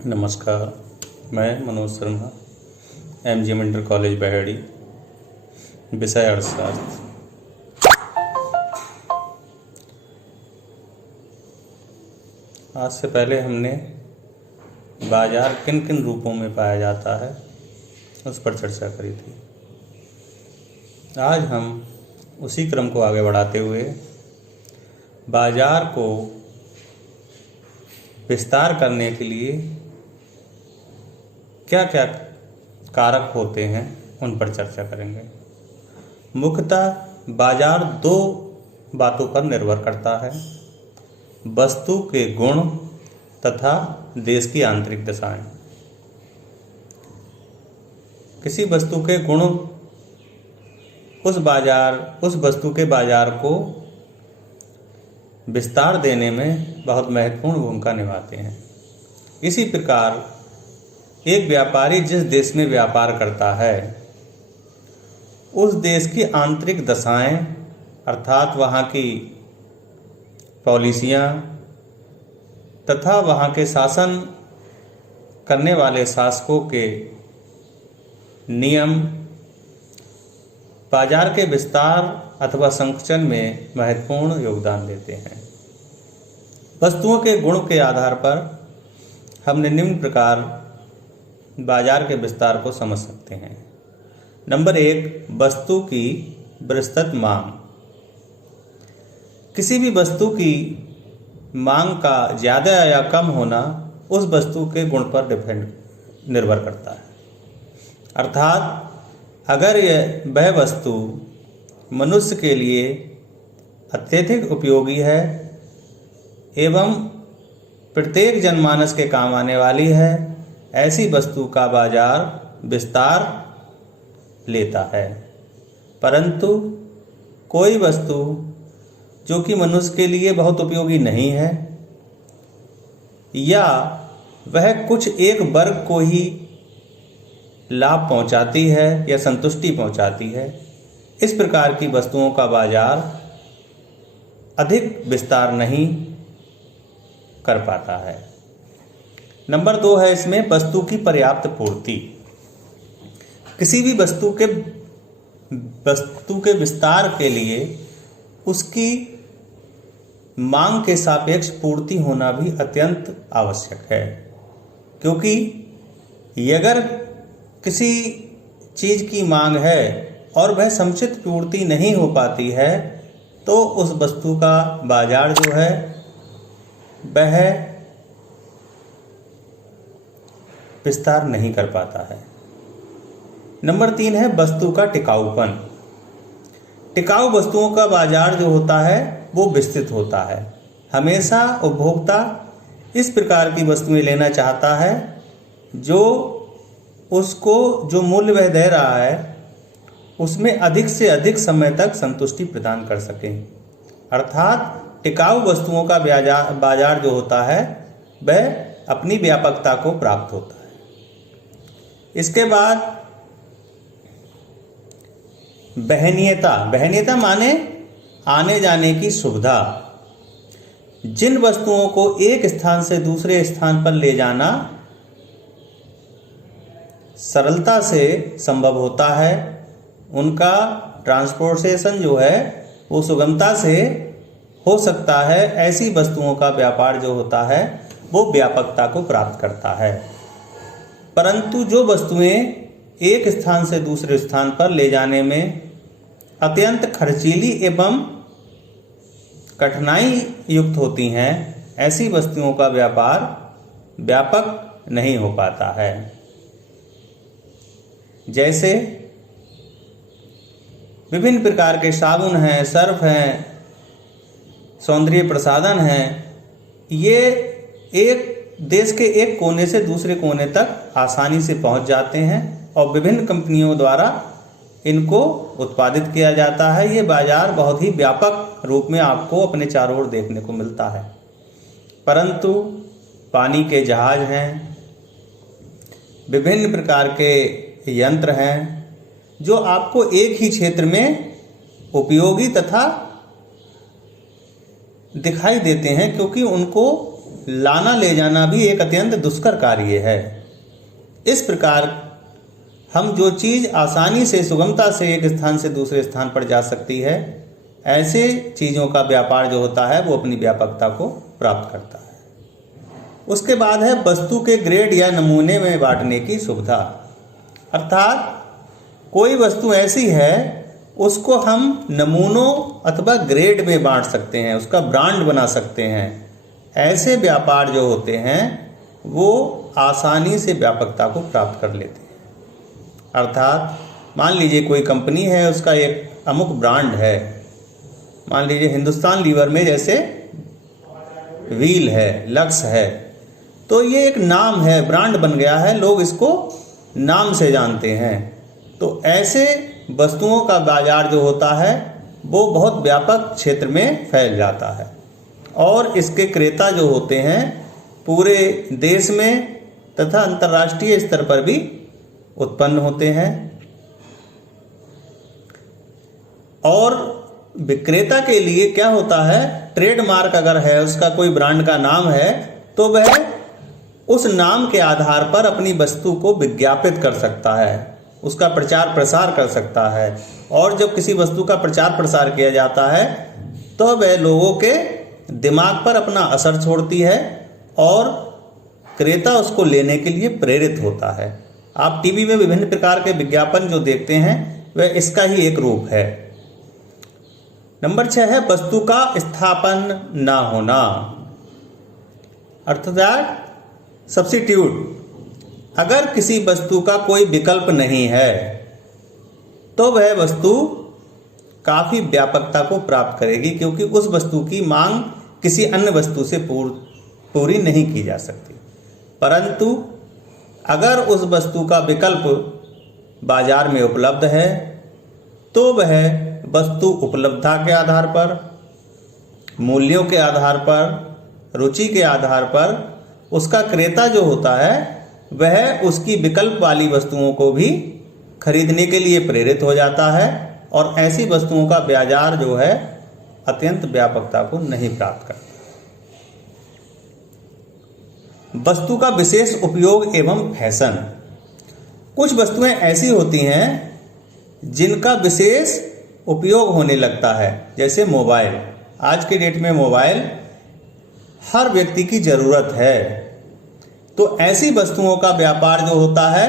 नमस्कार, मैं Manoj Sharma, MGM inter college Baheri, विषय अर्थशास्त्र। आज से पहले हमने बाजार किन किन रूपों में पाया जाता है उस पर चर्चा करी थी। आज हम उसी क्रम को आगे बढ़ाते हुए बाजार को विस्तार करने के लिए क्या क्या कारक होते हैं उन पर चर्चा करेंगे। मुख्यतः बाजार दो बातों पर निर्भर करता है: वस्तु के गुण तथा देश की आंतरिक दशाएं। किसी वस्तु के गुण उस वस्तु के बाजार को विस्तार देने में बहुत महत्वपूर्ण भूमिका निभाते हैं। इसी प्रकार एक व्यापारी जिस देश में व्यापार करता है उस देश की आंतरिक दशाएं अर्थात वहाँ की पॉलिसियाँ तथा वहाँ के शासन करने वाले शासकों के नियम बाजार के विस्तार अथवा संकुचन में महत्वपूर्ण योगदान देते हैं। वस्तुओं के गुण के आधार पर हमने निम्न प्रकार बाजार के विस्तार को समझ सकते हैं। नंबर 1, वस्तु की विस्तृत मांग। किसी भी वस्तु की मांग का ज़्यादा या कम होना उस वस्तु के गुण पर निर्भर करता है। अर्थात अगर वह वस्तु मनुष्य के लिए अत्यधिक उपयोगी है एवं प्रत्येक जनमानस के काम आने वाली है, ऐसी वस्तु का बाजार विस्तार लेता है। परंतु कोई वस्तु जो कि मनुष्य के लिए बहुत उपयोगी नहीं है या वह कुछ एक वर्ग को ही लाभ पहुंचाती है या संतुष्टि पहुंचाती है, इस प्रकार की वस्तुओं का बाजार अधिक विस्तार नहीं कर पाता है। नंबर 2 है इसमें वस्तु की पर्याप्त पूर्ति। किसी भी वस्तु के विस्तार के लिए उसकी मांग के सापेक्ष पूर्ति होना भी अत्यंत आवश्यक है, क्योंकि अगर किसी चीज़ की मांग है और वह समुचित पूर्ति नहीं हो पाती है तो उस वस्तु का बाजार जो है वह विस्तार नहीं कर पाता है। नंबर 3 है वस्तु का टिकाऊपन। टिकाऊ वस्तुओं का बाजार जो होता है वो विस्तृत होता है। हमेशा उपभोक्ता इस प्रकार की वस्तुएं लेना चाहता है जो उसको जो मूल्य वह दे रहा है उसमें अधिक से अधिक समय तक संतुष्टि प्रदान कर सके। अर्थात टिकाऊ वस्तुओं का बाजार जो होता है वह अपनी व्यापकता को प्राप्त होता है। इसके बाद वहनीयता माने आने जाने की सुविधा। जिन वस्तुओं को एक स्थान से दूसरे स्थान पर ले जाना सरलता से संभव होता है, उनका ट्रांसपोर्टेशन जो है वो सुगमता से हो सकता है, ऐसी वस्तुओं का व्यापार जो होता है वो व्यापकता को प्राप्त करता है। परंतु जो वस्तुएं एक स्थान से दूसरे स्थान पर ले जाने में अत्यंत खर्चीली एवं कठिनाई युक्त होती हैं, ऐसी वस्तुओं का व्यापार व्यापक नहीं हो पाता है। जैसे विभिन्न प्रकार के साबुन हैं, सर्फ हैं, सौंदर्य प्रसाधन हैं, ये एक देश के एक कोने से दूसरे कोने तक आसानी से पहुंच जाते हैं और विभिन्न कंपनियों द्वारा इनको उत्पादित किया जाता है। ये बाजार बहुत ही व्यापक रूप में आपको अपने चारों ओर देखने को मिलता है। परंतु पानी के जहाज हैं, विभिन्न प्रकार के यंत्र हैं जो आपको एक ही क्षेत्र में उपयोगी तथा दिखाई देते हैं, क्योंकि उनको लाना ले जाना भी एक अत्यंत दुष्कर कार्य है। इस प्रकार हम जो चीज़ आसानी से सुगमता से एक स्थान से दूसरे स्थान पर जा सकती है, ऐसे चीज़ों का व्यापार जो होता है वो अपनी व्यापकता को प्राप्त करता है। उसके बाद है वस्तु के ग्रेड या नमूने में बांटने की सुविधा। अर्थात कोई वस्तु ऐसी है उसको हम नमूनों अथवा ग्रेड में बांट सकते हैं, उसका ब्रांड बना सकते हैं। ऐसे व्यापार जो होते हैं वो आसानी से व्यापकता को प्राप्त कर लेते हैं। अर्थात मान लीजिए कोई कंपनी है, उसका एक अमुक ब्रांड है, मान लीजिए हिंदुस्तान लीवर में जैसे व्हील है, लक्स है, तो ये एक नाम है, ब्रांड बन गया है, लोग इसको नाम से जानते हैं। तो ऐसे वस्तुओं का बाजार जो होता है वो बहुत व्यापक क्षेत्र में फैल जाता है और इसके क्रेता जो होते हैं पूरे देश में तथा अंतर्राष्ट्रीय स्तर पर भी उत्पन्न होते हैं। और विक्रेता के लिए क्या होता है, ट्रेडमार्क अगर है, उसका कोई ब्रांड का नाम है, तो वह उस नाम के आधार पर अपनी वस्तु को विज्ञापित कर सकता है, उसका प्रचार प्रसार कर सकता है। और जब किसी वस्तु का प्रचार प्रसार किया जाता है तो वह लोगों के दिमाग पर अपना असर छोड़ती है और क्रेता उसको लेने के लिए प्रेरित होता है। आप टीवी में विभिन्न प्रकार के विज्ञापन जो देखते हैं वह इसका ही एक रूप है। नंबर 6 है वस्तु का स्थापन ना होना, अर्थात सब्स्टिट्यूट। अगर किसी वस्तु का कोई विकल्प नहीं है तो वह वस्तु काफ़ी व्यापकता को प्राप्त करेगी, क्योंकि उस वस्तु की मांग किसी अन्य वस्तु से पूरी नहीं की जा सकती। परंतु अगर उस वस्तु का विकल्प बाजार में उपलब्ध है तो वह वस्तु उपलब्धता के आधार पर, मूल्यों के आधार पर, रुचि के आधार पर उसका क्रेता जो होता है वह उसकी विकल्प वाली वस्तुओं को भी खरीदने के लिए प्रेरित हो जाता है और ऐसी वस्तुओं का बाजार जो है अत्यंत व्यापकता को नहीं प्राप्त करता। वस्तु का विशेष उपयोग एवं फैशन। कुछ वस्तुएं ऐसी होती हैं जिनका विशेष उपयोग होने लगता है, जैसे मोबाइल। आज के डेट में मोबाइल हर व्यक्ति की ज़रूरत है, तो ऐसी वस्तुओं का व्यापार जो होता है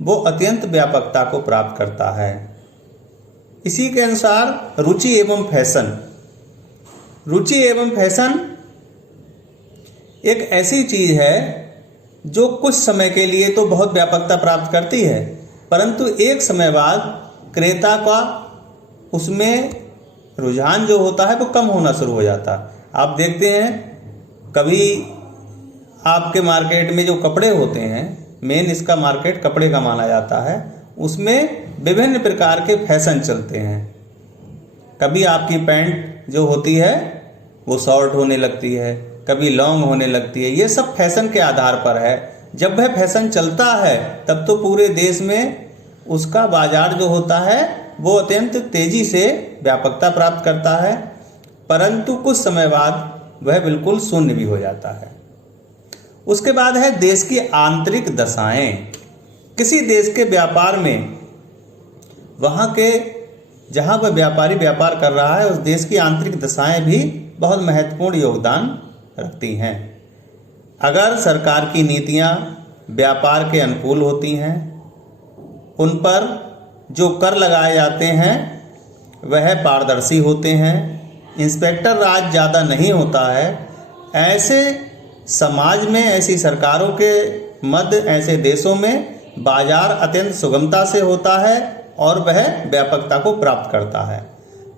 वो अत्यंत व्यापकता को प्राप्त करता है। इसी के अनुसार रुचि एवं फैशन। रुचि एवं फैशन एक ऐसी चीज है जो कुछ समय के लिए तो बहुत व्यापकता प्राप्त करती है, परंतु एक समय बाद क्रेता का उसमें रुझान जो होता है वो कम होना शुरू हो जाता है। आप देखते हैं कभी आपके मार्केट में जो कपड़े होते हैं, मेन इसका मार्केट कपड़े का माना जाता है, उसमें विभिन्न प्रकार के फैशन चलते हैं। कभी आपकी पैंट जो होती है वो शॉर्ट होने लगती है, कभी लॉन्ग होने लगती है। ये सब फैशन के आधार पर है। जब वह फैशन चलता है तब तो पूरे देश में उसका बाजार जो होता है वो अत्यंत तेजी से व्यापकता प्राप्त करता है, परंतु कुछ समय बाद वह बिल्कुल शून्य भी हो जाता है। उसके बाद है देश की आंतरिक दशाएं। किसी देश के व्यापार में वहाँ के जहाँ वह व्यापारी व्यापार कर रहा है उस देश की आंतरिक दशाएं भी बहुत महत्वपूर्ण योगदान रखती हैं। अगर सरकार की नीतियाँ व्यापार के अनुकूल होती हैं, उन पर जो कर लगाए जाते हैं वह पारदर्शी होते हैं, इंस्पेक्टर राज ज़्यादा नहीं होता है, ऐसे समाज में, ऐसी सरकारों के मध्य, ऐसे देशों में बाजार अत्यंत सुगमता से होता है और वह व्यापकता को प्राप्त करता है।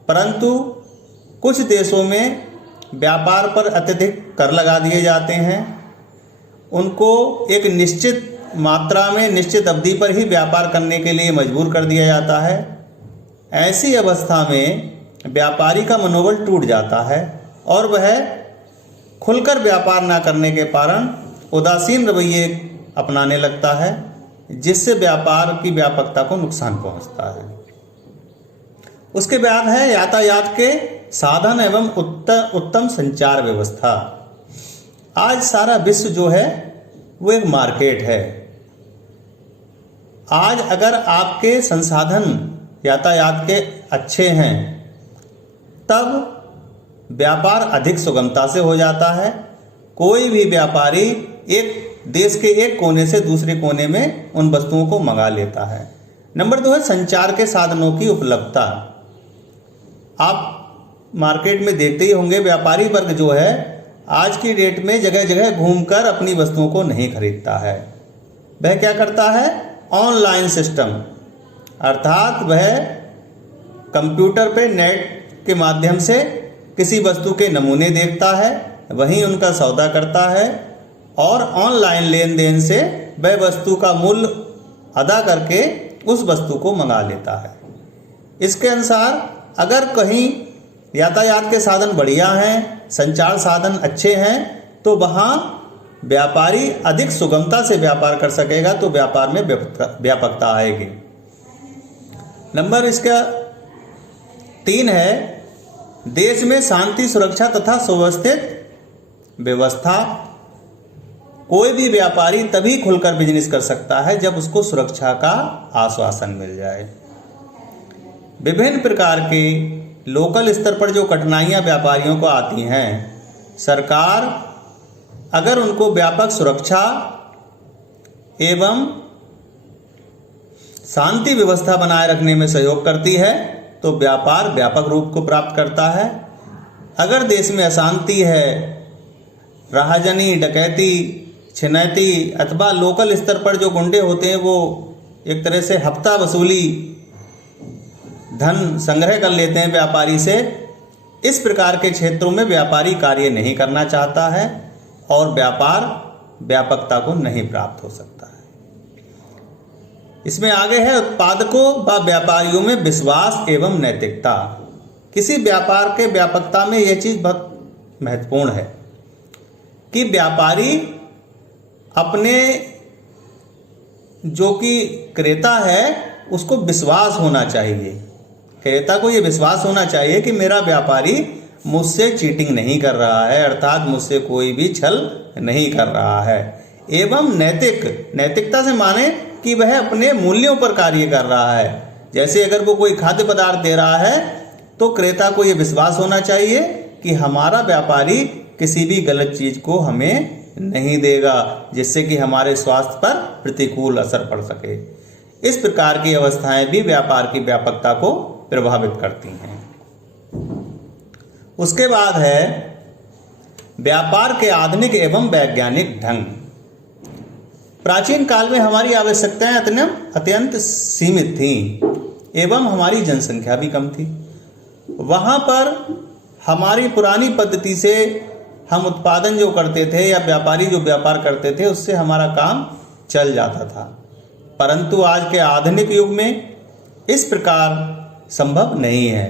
परंतु कुछ देशों में व्यापार पर अत्यधिक कर लगा दिए जाते हैं, उनको एक निश्चित मात्रा में, निश्चित अवधि पर ही व्यापार करने के लिए मजबूर कर दिया जाता है। ऐसी अवस्था में व्यापारी का मनोबल टूट जाता है और वह खुलकर व्यापार न करने के कारण उदासीन रवैये अपनाने लगता है, जिससे व्यापार की व्यापकता को नुकसान पहुंचता है। उसके बाद है यातायात के साधन एवं उत्तम संचार व्यवस्था। आज सारा विश्व जो है वो एक मार्केट है। आज अगर आपके संसाधन यातायात के अच्छे हैं तब व्यापार अधिक सुगमता से हो जाता है। कोई भी व्यापारी एक देश के एक कोने से दूसरे कोने में उन वस्तुओं को मंगा लेता है। नंबर 2 है संचार के साधनों की उपलब्धता। आप मार्केट में देखते ही होंगे व्यापारी वर्ग जो है आज की डेट में जगह जगह घूमकर अपनी वस्तुओं को नहीं खरीदता है। वह क्या करता है, ऑनलाइन सिस्टम, अर्थात वह कंप्यूटर पे नेट के माध्यम से किसी वस्तु के नमूने देखता है, वहीं उनका सौदा करता है और ऑनलाइन लेन देन से वह वस्तु का मूल्य अदा करके उस वस्तु को मंगा लेता है। इसके अनुसार अगर कहीं यातायात के साधन बढ़िया हैं, संचार साधन अच्छे हैं, तो वहाँ व्यापारी अधिक सुगमता से व्यापार कर सकेगा, तो व्यापार में व्यापकता आएगी। नंबर इसका 3 है देश में शांति, सुरक्षा तथा सुव्यवस्थित व्यवस्था। कोई भी व्यापारी तभी खुलकर बिजनेस कर सकता है जब उसको सुरक्षा का आश्वासन मिल जाए। विभिन्न प्रकार के लोकल स्तर पर जो कठिनाइयां व्यापारियों को आती हैं, सरकार अगर उनको व्यापक सुरक्षा एवं शांति व्यवस्था बनाए रखने में सहयोग करती है तो व्यापार व्यापक रूप को प्राप्त करता है। अगर देश में अशांति है, राहजनी, डकैती, छिनैती अथवा लोकल स्तर पर जो गुंडे होते हैं वो एक तरह से हफ्ता वसूली धन संग्रह कर लेते हैं व्यापारी से, इस प्रकार के क्षेत्रों में व्यापारी कार्य नहीं करना चाहता है और व्यापार व्यापकता को नहीं प्राप्त हो सकता है। इसमें आगे है उत्पादकों व व्यापारियों में विश्वास एवं नैतिकता। किसी व्यापार के व्यापकता में यह चीज बहुत महत्वपूर्ण है कि व्यापारी अपने जो कि क्रेता है उसको विश्वास होना चाहिए। क्रेता को यह विश्वास होना चाहिए कि मेरा व्यापारी मुझसे चीटिंग नहीं कर रहा है, अर्थात मुझसे कोई भी छल नहीं कर रहा है। एवं नैतिकता से माने कि वह अपने मूल्यों पर कार्य कर रहा है। जैसे अगर वो कोई खाद्य पदार्थ दे रहा है तो क्रेता को यह विश्वास होना चाहिए कि हमारा व्यापारी किसी भी गलत चीज को हमें नहीं देगा जिससे कि हमारे स्वास्थ्य पर प्रतिकूल असर पड़ सके। इस प्रकार की अवस्थाएं भी व्यापार की व्यापकता को प्रभावित करती हैं। उसके बाद है व्यापार के आधुनिक एवं वैज्ञानिक ढंग। प्राचीन काल में हमारी आवश्यकताएं अत्यंत सीमित थीं एवं हमारी जनसंख्या भी कम थी। वहां पर हमारी पुरानी पद्धति से हम उत्पादन जो करते थे या व्यापारी जो व्यापार करते थे उससे हमारा काम चल जाता था, परंतु आज के आधुनिक युग में इस प्रकार संभव नहीं है।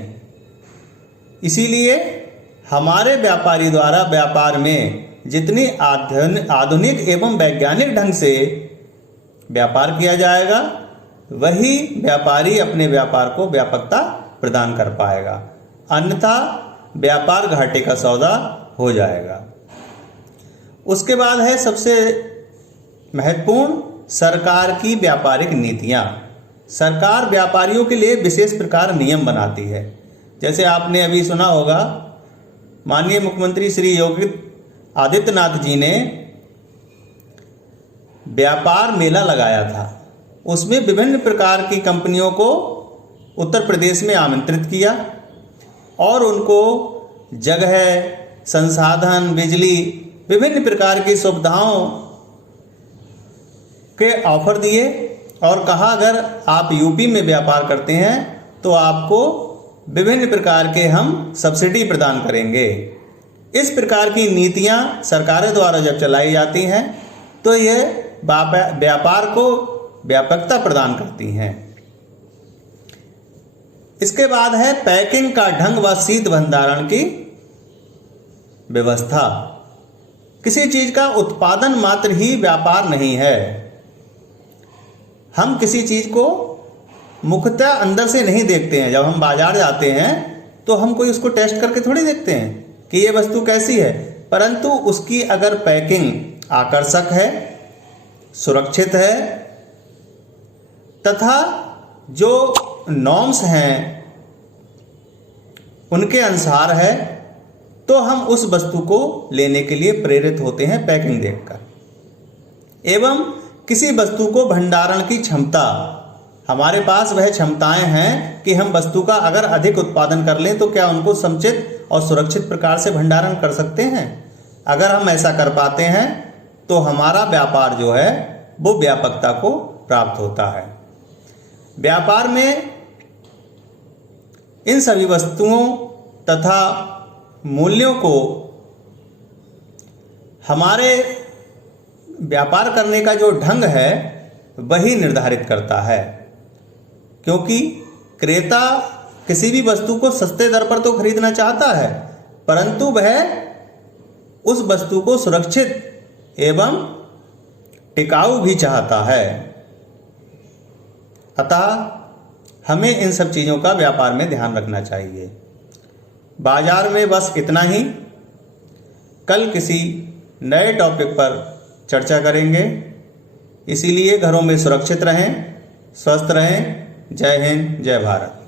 इसीलिए हमारे व्यापारी द्वारा व्यापार में जितनी आधुनिक एवं वैज्ञानिक ढंग से व्यापार किया जाएगा वही व्यापारी अपने व्यापार को व्यापकता प्रदान कर पाएगा, अन्यथा व्यापार घाटे का सौदा हो जाएगा। उसके बाद है सबसे महत्वपूर्ण सरकार की व्यापारिक नीतियां। सरकार व्यापारियों के लिए विशेष प्रकार नियम बनाती है। जैसे आपने अभी सुना होगा माननीय मुख्यमंत्री श्री योगी आदित्यनाथ जी ने व्यापार मेला लगाया था। उसमें विभिन्न प्रकार की कंपनियों को उत्तर प्रदेश में आमंत्रित किया और उनको जगह, संसाधन, बिजली, विभिन्न प्रकार की सुविधाओं के ऑफर दिए और कहा अगर आप यूपी में व्यापार करते हैं तो आपको विभिन्न प्रकार के हम सब्सिडी प्रदान करेंगे। इस प्रकार की नीतियां सरकारों द्वारा जब चलाई जाती हैं तो यह व्यापार को व्यापकता प्रदान करती हैं। इसके बाद है पैकिंग का ढंग व शीत भंडारण की व्यवस्था। किसी चीज का उत्पादन मात्र ही व्यापार नहीं है। हम किसी चीज को मुख्यतः अंदर से नहीं देखते हैं। जब हम बाजार जाते हैं तो हम कोई उसको टेस्ट करके थोड़ी देखते हैं कि ये वस्तु कैसी है। परंतु उसकी अगर पैकिंग आकर्षक है, सुरक्षित है तथा जो नॉर्म्स हैं उनके अनुसार है, तो हम उस वस्तु को लेने के लिए प्रेरित होते हैं पैकिंग देखकर। एवं किसी वस्तु को भंडारण की क्षमता, हमारे पास वह क्षमताएं हैं कि हम वस्तु का अगर अधिक उत्पादन कर लें तो क्या उनको समुचित और सुरक्षित प्रकार से भंडारण कर सकते हैं। अगर हम ऐसा कर पाते हैं तो हमारा व्यापार जो है वो व्यापकता को प्राप्त होता है। व्यापार में इन सभी वस्तुओं तथा मूल्यों को हमारे व्यापार करने का जो ढंग है वही निर्धारित करता है, क्योंकि क्रेता किसी भी वस्तु को सस्ते दर पर तो खरीदना चाहता है, परंतु वह उस वस्तु को सुरक्षित एवं टिकाऊ भी चाहता है। अतः हमें इन सब चीज़ों का व्यापार में ध्यान रखना चाहिए। बाजार में बस इतना ही। कल किसी नए टॉपिक पर चर्चा करेंगे। इसीलिए घरों में सुरक्षित रहें, स्वस्थ रहें। जय हिंद, जय भारत।